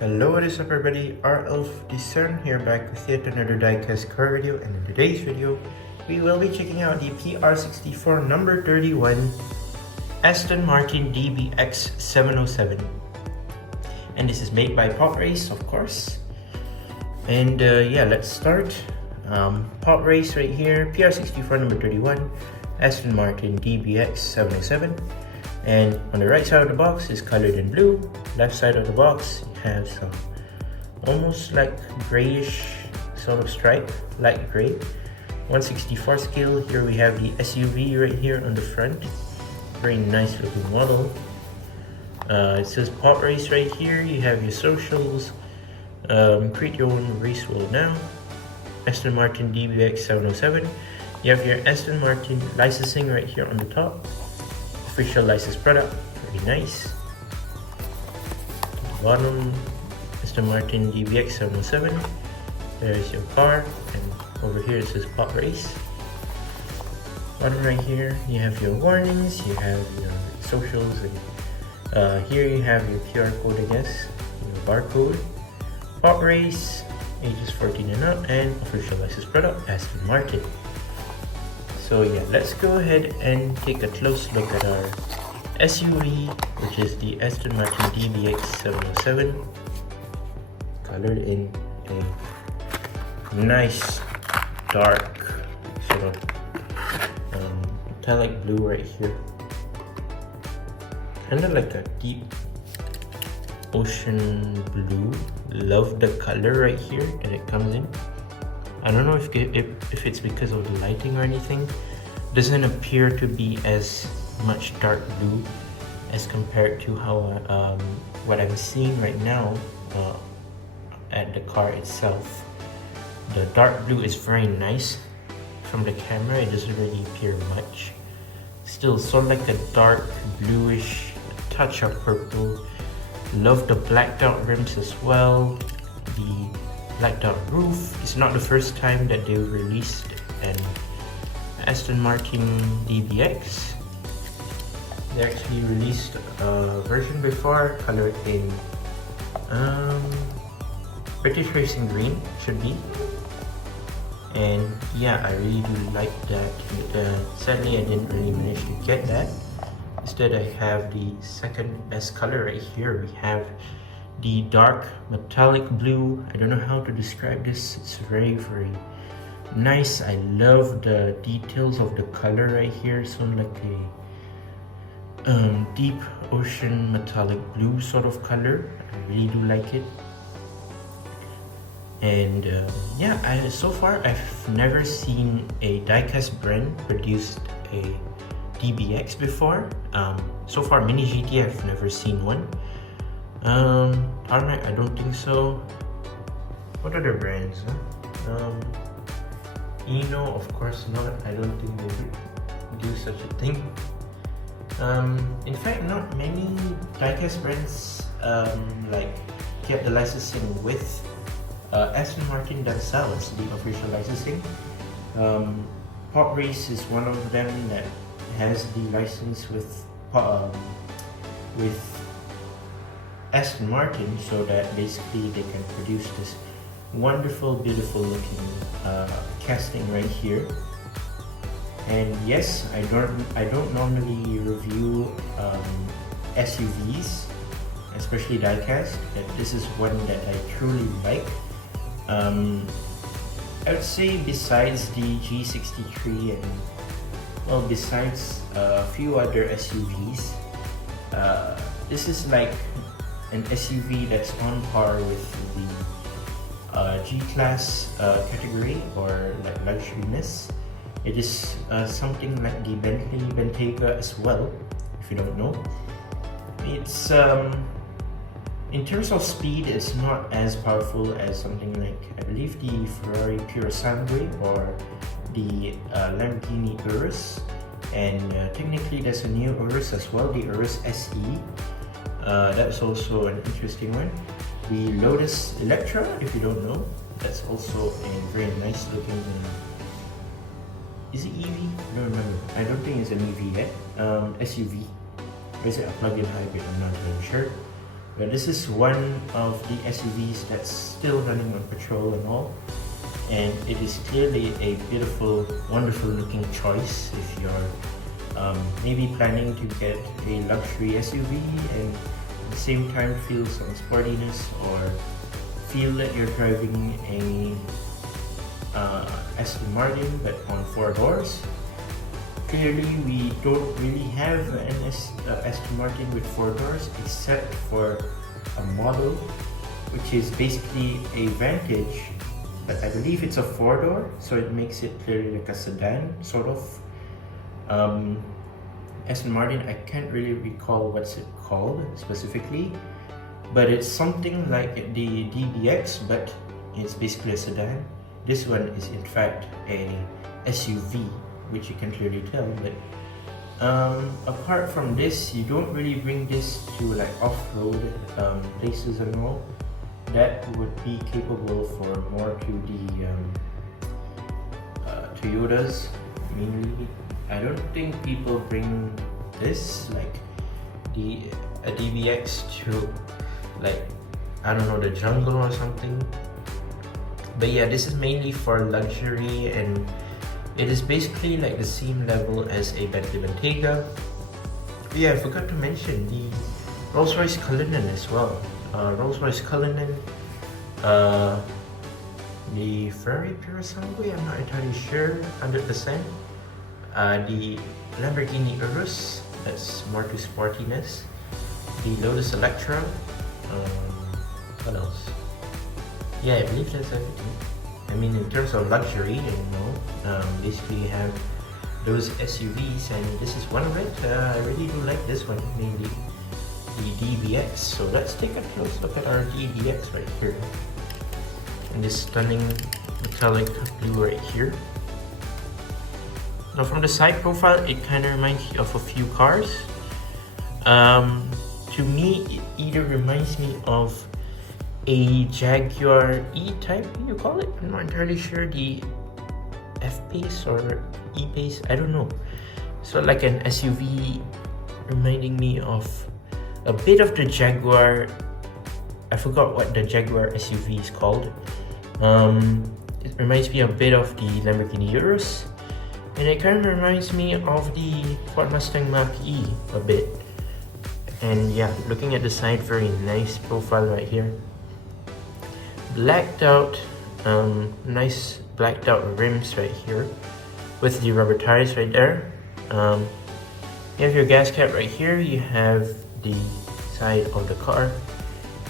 Hello, what is up everybody, RL57 here back with yet another diecast car video, and in today's video we will be checking out the PR64 number 31 Aston Martin DBX 707, and this is made by Pop Race, of course. And yeah, let's start. Pop Race right here, PR64 number 31 Aston Martin DBX 707, and on the right side of the box is colored in blue. Left side of the box has some almost like grayish sort of stripe, light gray. 164 scale. Here we have the SUV right here on the front. Very nice looking model. It says Pop Race right here. You have your socials. Create your own race wheel now. Aston Martin DBX 707. You have your Aston Martin licensing right here on the top. Official licensed product. Very nice. Bottom, Aston Martin DBX 707. There is your car, and over here it says Pop Race. Bottom right here, you have your warnings, you have your socials, and here you have your QR code, I guess, your barcode. Pop Race, ages 14 and up, and official licensed product, Aston Martin. So yeah, let's go ahead and take a close look at our SUV, which is the Aston Martin DBX 707, colored in a nice dark sort of metallic blue right here, kind of like a deep ocean blue. Love the color right here that it comes in. I don't know if it's because of the lighting or anything. Doesn't appear to be as much dark blue as compared to how what I'm seeing right now at the car itself. The dark blue is very nice from the camera. It doesn't really appear much. Still sort of like a dark bluish touch of purple. Love the blacked out rims as well. The blacked out roof. It's not the first time that they released an Aston Martin DBX. They actually released a version before, colored in British Racing Green, should be. And yeah, I really do like that. Sadly, I didn't really manage to get that. Instead, I have the second best color right here. We have the dark metallic blue. I don't know how to describe this. It's very, very nice. I love the details of the color right here. It's sort of like a deep ocean metallic blue sort of color. I really do like it. And yeah, so far I've never seen a diecast brand produce a DBX before. So far Mini GT I've never seen one. Tarmac I don't think so. What other brands? Eno, of course not. I don't think they would do such a thing. In fact, not many diecast brands like get the licensing with Aston Martin themselves, the official licensing. Pop Race is one of them that has the license with Aston Martin, so that basically they can produce this wonderful, beautiful looking casting right here. And yes, I don't normally review SUVs, especially diecast, but this is one that I truly like. I would say besides the G63 and well, besides a few other SUVs, this is like an SUV that's on par with the G-Class category, or like luxuriness. It is something like the Bentley Bentayga as well, if you don't know. It's in terms of speed, it's not as powerful as something like, I believe, the Ferrari Purosangue or the Lamborghini Urus, and technically there's a new Urus as well, the Urus SE. That's also an interesting one. The Lotus Electra, if you don't know, that's also a very nice looking. Is it EV? I don't remember. I don't think it's an EV yet. SUV. Or is it a plug-in hybrid? I'm not really sure. But this is one of the SUVs that's still running on petrol and all, and it is clearly a beautiful, wonderful looking choice if you're maybe planning to get a luxury SUV and at the same time feel some sportiness, or feel that you're driving a Aston Martin but on 4 doors. Clearly, we don't really have an Aston Martin with 4 doors except for a model which is basically a Vantage, but I believe it's a 4-door, so it makes it clearly like a sedan sort of. Aston Martin, I can't really recall what's it called specifically, but it's something like the DBX, but it's basically a sedan. This one is in fact a SUV, which you can clearly tell. But apart from this, you don't really bring this to like off-road places and all. That would be capable for more to the Toyotas mainly. I don't think people bring this like a DBX to like, I don't know, the jungle or something. But yeah, this is mainly for luxury, and it is basically like the same level as a Bentley Bentayga. Yeah, I forgot to mention the Rolls-Royce Cullinan as well. Rolls-Royce Cullinan, the Ferrari Purosangue, I'm not entirely sure 100%. The Lamborghini Urus, that's more to sportiness. The Lotus Electra. What else? Yeah, I believe that's everything. I mean, in terms of luxury, you know, basically you have those SUVs, and this is one of it. I really do like this one, mainly the DBX. So let's take a close look at our DBX right here. And this stunning metallic blue right here. Now from the side profile, it kind of reminds you of a few cars. To me, it either reminds me of a Jaguar E-Type, you call it? I'm not entirely sure. The F-Pace or E-Pace, I don't know. So like an SUV reminding me of a bit of the Jaguar. I forgot what the Jaguar SUV is called. It reminds me a bit of the Lamborghini Urus, and it kind of reminds me of the Ford Mustang Mach-E a bit. And yeah, looking at the side, very nice profile right here. Blacked out, nice blacked out rims right here with the rubber tires right there. You have your gas cap right here. You have the side of the car.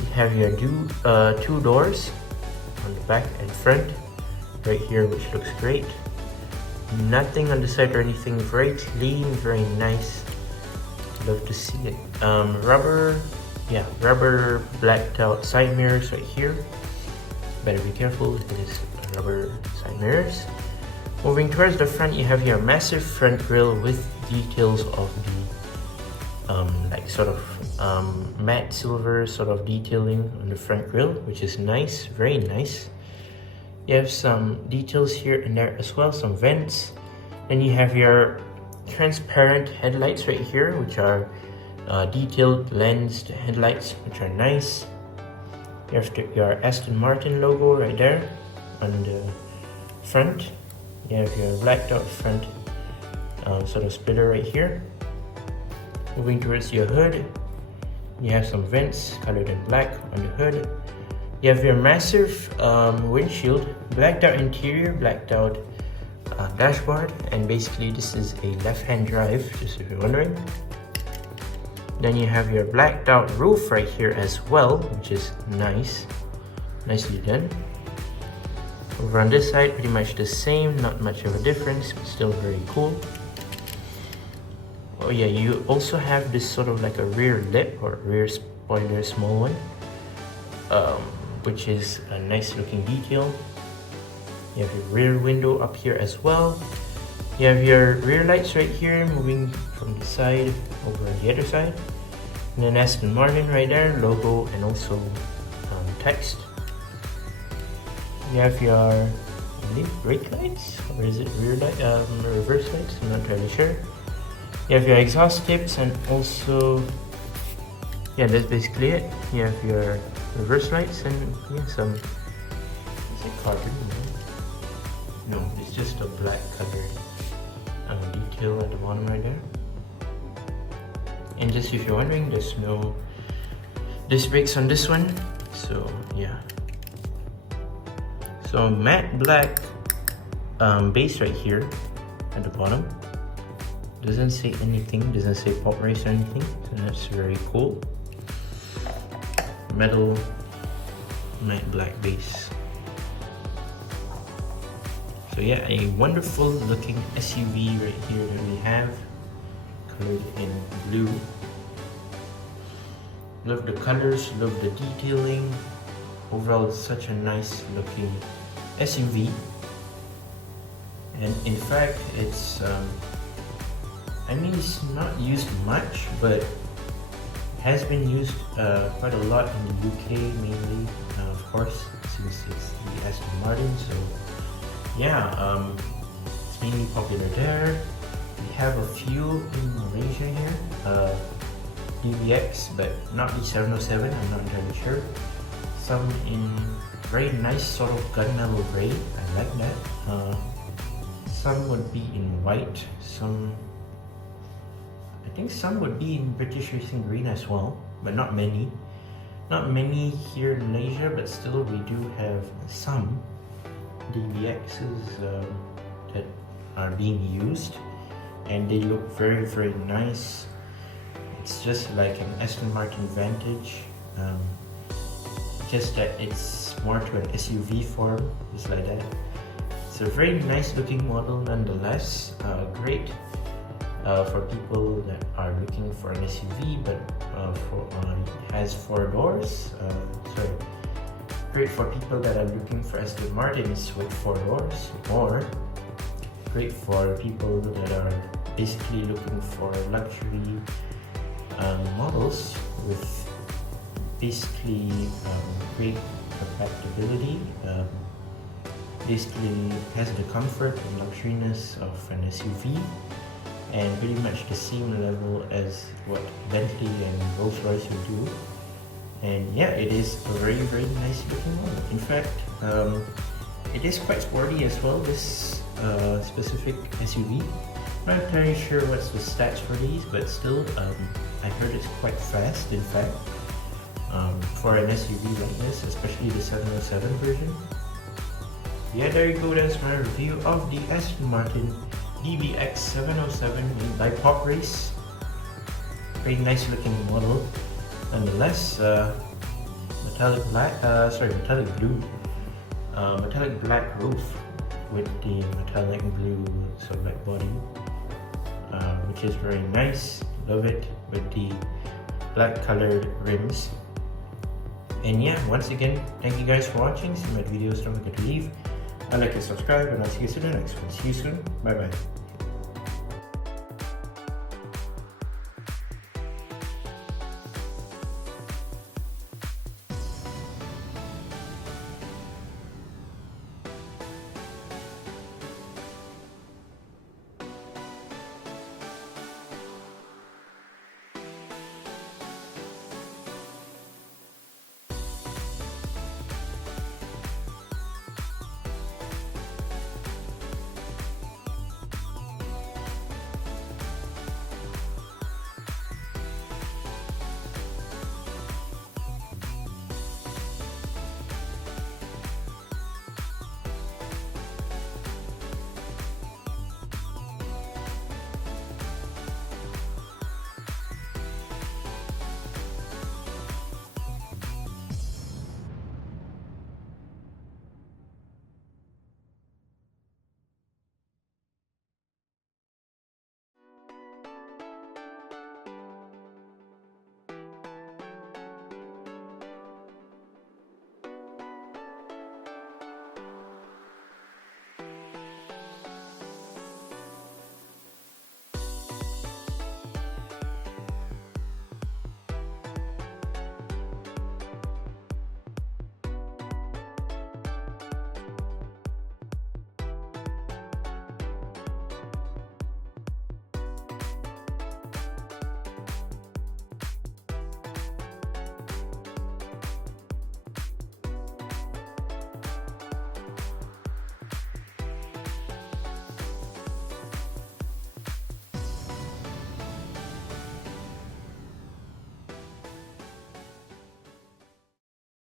You have your two doors on the back and front right here, which looks great. Nothing on the side or anything. Very clean, very nice. Love to see it. Rubber blacked out side mirrors right here. Better be careful, it is rubber side mirrors. Moving towards the front, you have your massive front grille with details of the like sort of matte silver sort of detailing on the front grille, which is nice, very nice. You have some details here and there as well, some vents. Then you have your transparent headlights right here, which are detailed lensed headlights, which are nice. You have your Aston Martin logo right there on the front. You have your blacked out front sort of splitter right here. Moving towards your hood, you have some vents colored in black on the hood. You have your massive windshield, blacked out interior, blacked out dashboard, and basically this is a left-hand drive, just if you're wondering. Then you have your blacked out roof right here as well, which is nice, nicely done. Over on this side, pretty much the same, not much of a difference, but still very cool. Oh yeah, you also have this sort of like a rear lip or rear spoiler, small one, which is a nice looking detail. You have your rear window up here as well. You have your rear lights right here, moving from the side over on the other side. And then Aston Martin right there, logo and also text. You have your, I believe, brake lights, or is it rear light, reverse lights? I'm not entirely sure. You have your exhaust tips, and also you yeah, that's basically it. You have your reverse lights and yeah, some, is it carbon? No, it's just a black colored detail at the bottom right there. And just if you're wondering, there's no disc brakes on this one, so yeah. So matte black base right here at the bottom. Doesn't say anything, doesn't say pop race or anything, so that's very cool. Metal matte black base. So yeah, a wonderful looking SUV right here that we have, colored in blue. Love the colors, love the detailing. Overall, it's such a nice looking SUV. And in fact, it's I mean, it's not used much, but has been used quite a lot in the UK mainly, of course, since it's the Aston Martin. So yeah, it's mainly popular there. We have a few in Malaysia here, DBX, but not the 707, I'm not entirely sure. Some in very nice sort of gunmetal gray, I like that. Some would be in white, I think some would be in British Racing Green as well, but not many. Not many here in Malaysia, but still we do have some DBXs that are being used, and they look very, very nice. It's just like an Aston Martin Vantage, just that it's more to an SUV form, just like that. It's a very nice looking model nonetheless. Great for people that are looking for an SUV, but has 4 doors. Great for people that are looking for Aston Martins with 4 doors, or great for people that are basically looking for luxury models with basically great compatibility. Basically has the comfort and luxuriness of an SUV, and pretty much the same level as what Bentley and Rolls-Royce would do. And yeah, it is a very, very nice looking model. In fact, it is quite sporty as well, this specific SUV. I'm not entirely sure what's the stats for these, but still, I heard it's quite fast, in fact, for an SUV like this, especially the 707 version. Yeah, there you go, that's my review of the Aston Martin DBX 707 made by Pop Race. Very nice looking model nonetheless. Metallic blue, metallic black roof with the metallic blue sort of like body, which is very nice. Love it with the black colored rims. And yeah, once again, thank you guys for watching. See my videos, don't forget to leave. I like and subscribe, and I'll see you soon in the next one. See you soon. Bye bye.